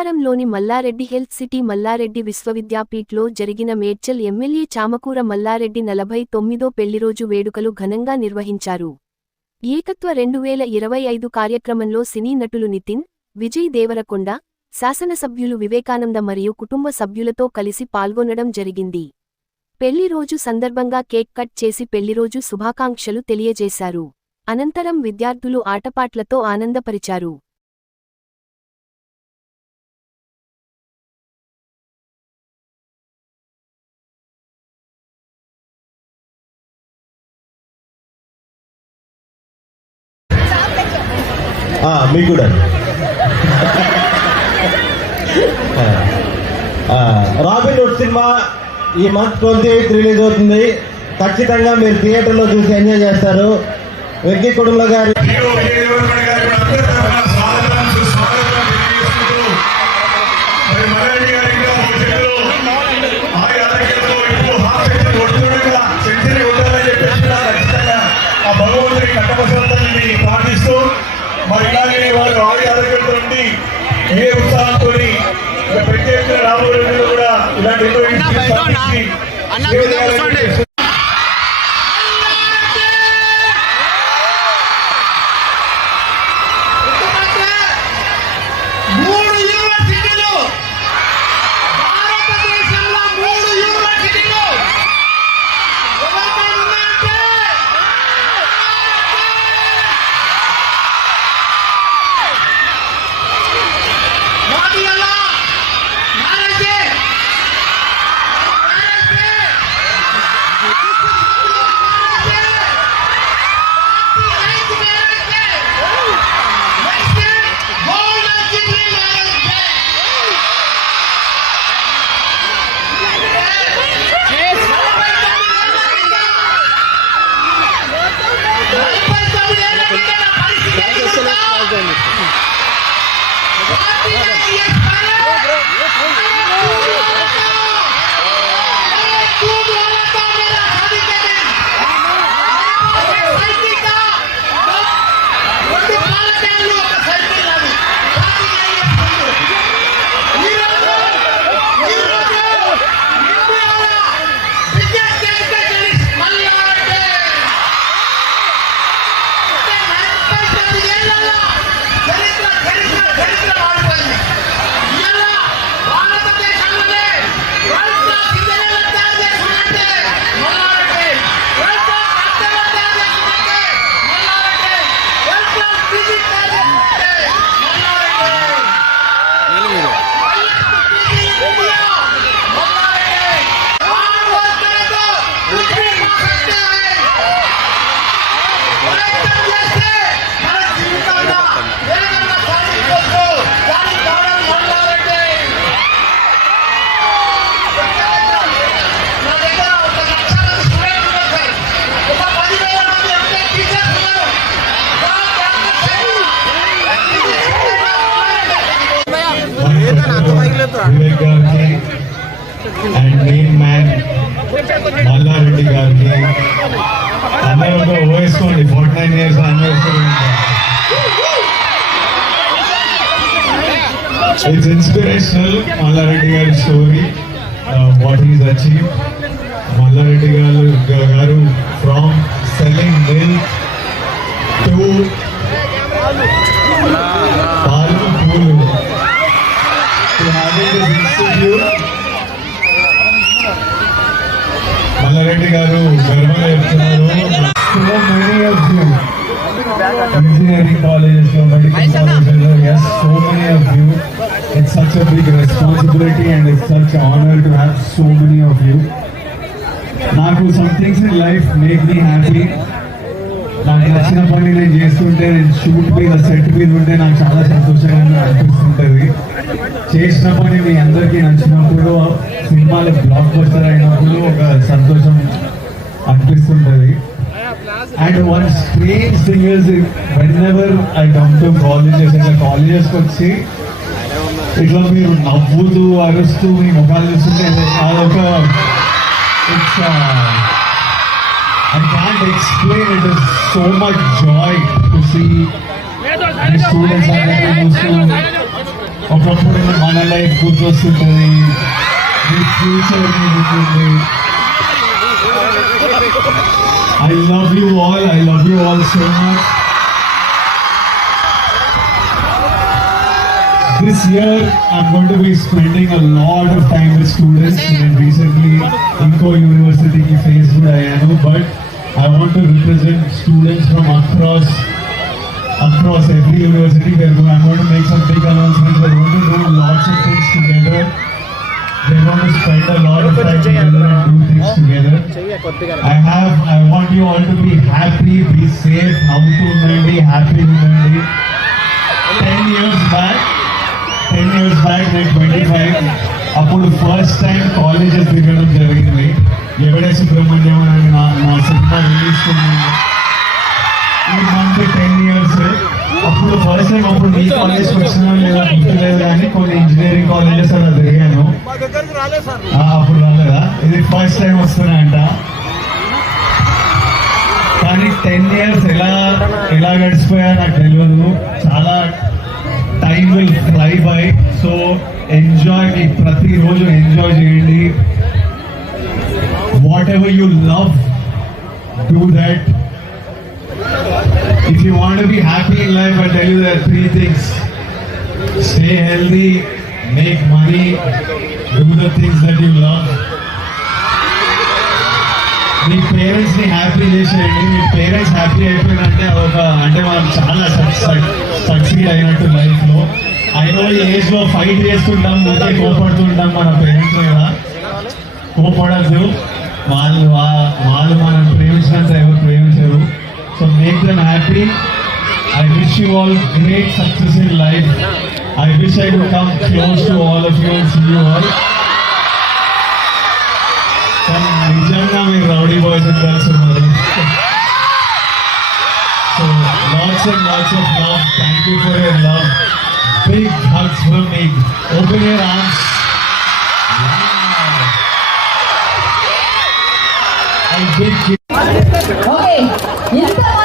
అనంతారంలోని Mallareddy health city Mallareddy విశ్వవిద్యాపీఠ్లో జరిగిన Medchal MLA Chamakura Mallareddy నలభై తొమ్మిదో పెళ్ళిరోజు వేడుకలు ఘనంగా నిర్వహించారు. ఏకత్వ రెండు వేల ఇరవై ఐదు కార్యక్రమంలో సినీ నటులు నితిన్ విజయ్ దేవరకొండ శాసనసభ్యులు వివేకానంద మరియు కుటుంబ సభ్యులతో కలిసి పాల్గొనడం జరిగింది. పెళ్ళి రోజు సందర్భంగా కేక్ కట్ చేసి పెళ్ళిరోజు శుభాకాంక్షలు తెలియజేశారు. అనంతరం విద్యార్థులు ఆటపాట్లతో ఆనందపరిచారు. మీకు కూడా. రాబిన్ హుడ్ సినిమా ఈ మంత్ ట్వంటీ ఎయిత్ రిలీజ్ అవుతుంది. ఖచ్చితంగా మీరు థియేటర్లో చూసి ఎంజాయ్ చేస్తారు. వెంకీ కుటుంబ గారు ప్రార్థిస్తూ ఏ ఉత్సాహంతో ప్రత్యేకంగా రాబోయే కూడా ఇలాంటి రెండు వివేక్ గారికి అండ్ మెయిన్ మ్యాన్ మల్లారెడ్డి గారికి. అందరూ వేసుకోండి forty nine years it's inspirational Mallareddy గారి story what is achieve Mallareddy గారు గారు ఫ్రమ్ సెల్లింగ్ మిల్క్ టు గారు గర్వంగా చెప్తున్నారు ఇంజనీరింగ్ కాలేజెస్లో మెడికల్ కాలేజెస్లో yes so many of you it's such a big responsibility and it's such honour to have so many of you నాకు some things in life make me happy నాకు నచ్చిన పని నేను చేస్తుంటే నేను షూట్ మీద సెట్ మీద ఉంటే నాకు చాలా సంతోషంగా అనిపిస్తుంటది. చేసిన పని మీ అందరికీ నచ్చినప్పుడు సినిమాలు బ్లాక్ బస్టర్ అయినప్పుడు ఒక సంతోషం అనిపిస్తుంటది and one strange thing is whenever I come to colleges ఇంకా కాలేజెస్కి వచ్చి ఇట్లా మీరు నవ్వుతూ అరుస్తూ మీ ముఖాలు చూస్తుంటే అదొక it's I can't explain it. It's so much joy to see the students are getting used to ఒకప్పుడు మన లైఫ్ గుర్తొస్తుంటుంది మీ ఫ్యూచర్ ఉంటుంది I love you all. I love you all so much. This year, I'm going to be spending a lot of time with students. And recently, Inco University की phase में आया हूँ, but I want to represent students from across across every university where I'm going to make some big announcements. We're going to do lots of things together. We're going to spend a lot of time together. I have, I want you all to be happy, be safe, నవ్వుతూ ఉండండి, happy ఉండండి. 10 years back, 10 years back, నేను 25, అప్పుడు first time colleges దిగడం జరిగింది. ఎవడే సుబ్రహ్మణ్యం అని నా నా సినిమా రిలీజ్ ఈ మంత్ టెన్ ఇయర్స్ అప్పుడు ఫస్ట్ టైం అప్పుడు మీ కాలేజ్కి వచ్చినా లేదా గుర్తులేదు కానీ కొన్ని ఇంజనీరింగ్ కాలేజెస్ అలా తిరిగాను. మా దగ్గరికి రాలేదు సార్. అప్పుడు రాలేదా? ఇది ఫస్ట్ టైం వస్తున్నాయంట. కానీ టెన్ ఇయర్స్ ఎలా ఎలా గడిచిపోయా నాకు తెలియదు చాలా time will fly by so enjoy ప్రతిరోజు ఎంజాయ్ చేయండి. Whatever you love do that if you want be happy in life I tell you there three things stay healthy make money do the things that you love మీ పేరెంట్స్ని happy చేసేయండి. మీ parents happy అయిపోయినంటే ఒక అంటే మనం చాలా succeed అయినట్టు లైఫ్లో. అయినా ఏజ్లో ఫైట్ చేస్తుంటాం ముందే కోపడుతుంటాం మన పేరెంట్స్ మీద. కోపడద్దు. వాళ్ళు వాళ్ళు మనం ప్రేమించినంత ఎవరు ప్రేమించరు. So make them happy I wish you all great success in life I wish I would come close to all of you and see you all కానీ నిజంగా మీరు రౌడీ బాయ్స్ అని కలిసి ఉన్నారు so lots and lots of love thank you for your love big hugs from me open your arms and big okay ఇంత